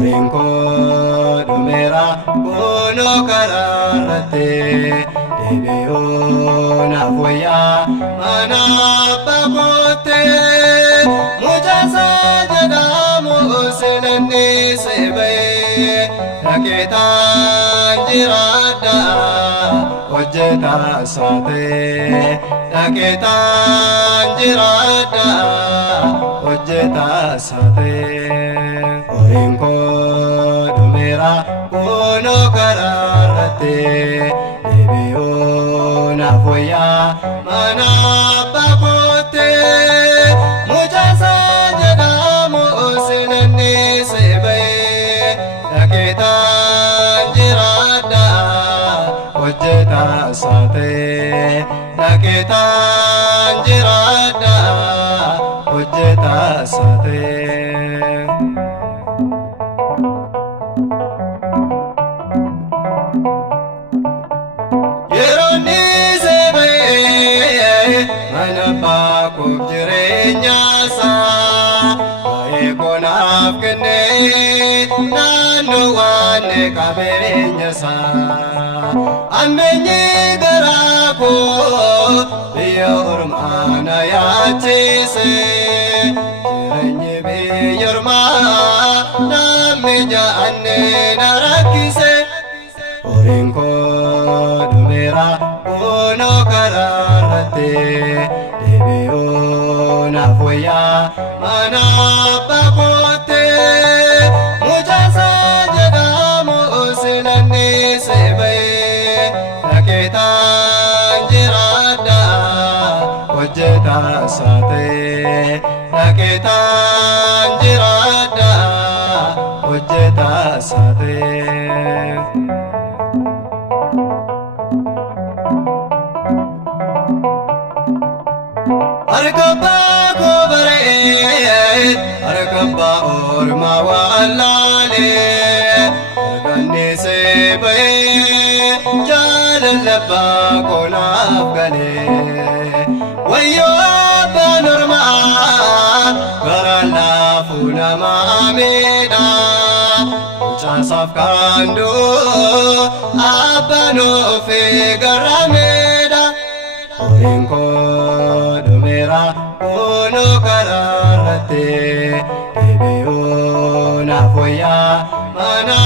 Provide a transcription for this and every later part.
Orinko dumera bono kararate debiyo nafoya mana pakote mujasa jadamu senani sebe raketa jirada wajeta sate raketa jirada wajeta sate Orinko dumera bono kararate debiyo nafoya mana pakote mujasa jadamu senani sebe raketa jirada wajeta sate raketa jirada wajeta sate Kabenya sa amenye garako biya urmana ya chese jirenye biyarma namenya anne narakise Orinko dumera bono kararate debiyo nafoya mana pakote mujasa senani sebe raketa jirada wajeta sate raketa jirada wajeta sate arkaba kobare arkaba orma walale Sebe jalan laba kona afgane wayo banorma garala funa maameda uchasaf kando abano fe garameda Orinko dumera bono kararate debiyo nafoya mana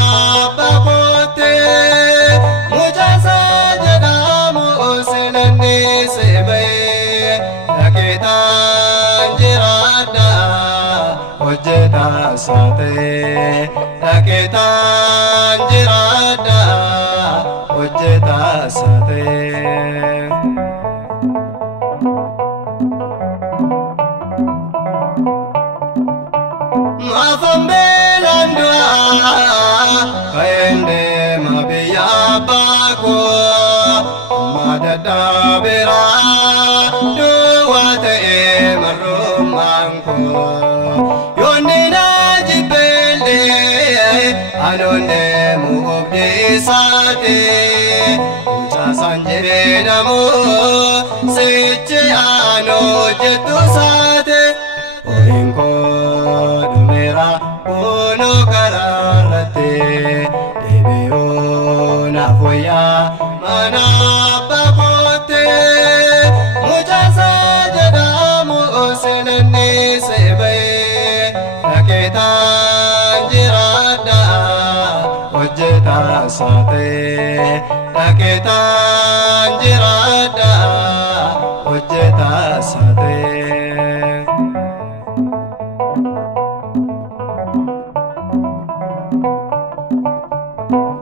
pakote mujasa jadamu senani sebe raketa jirada wajeta sate raketa jirada wajeta sate Mafambelandwa kaende mabiya bako madadabira duwate marumanko yonina jipende anone muobde sate ucha sanjire namu seche ano jetu sate Orinko dumera bono kararate debiyo nafoya mana pakote mujasa jadamu senani sebe raketa jirada wajeta sate raketa jirada wajeta sate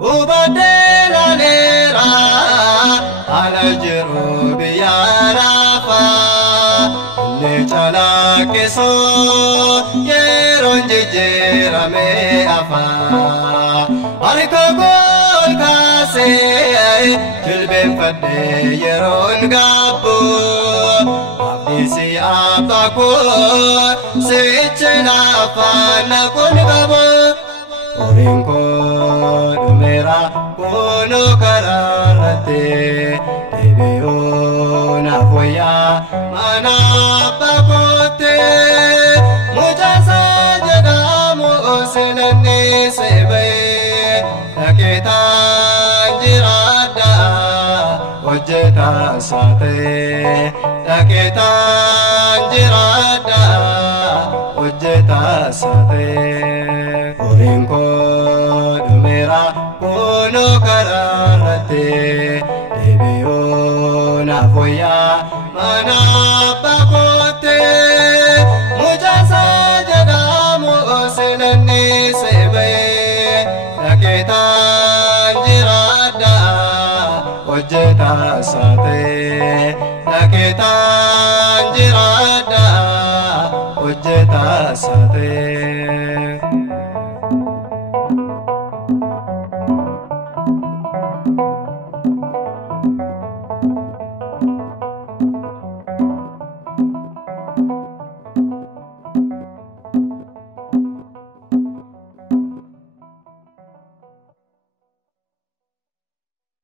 Ubadela lera alajru biyarafa ne chala keso yeronje jerame afa alko gol kase jilben fadde yeron gabu abisi abako sechena fa na kon gabu Orinko dumera bono kararate debiyo nafoya mana pakote mujasa jadamu sinanni sebe Naketa jirada Ojeta sate Naketa jirada Ojeta sate Urinko dumera Kuno kararate Debiyo na foya Mana pakote Mujasa jadamu sinanni sebe Naketa jirada Ojeta sate Naketa jirada Ojeta sate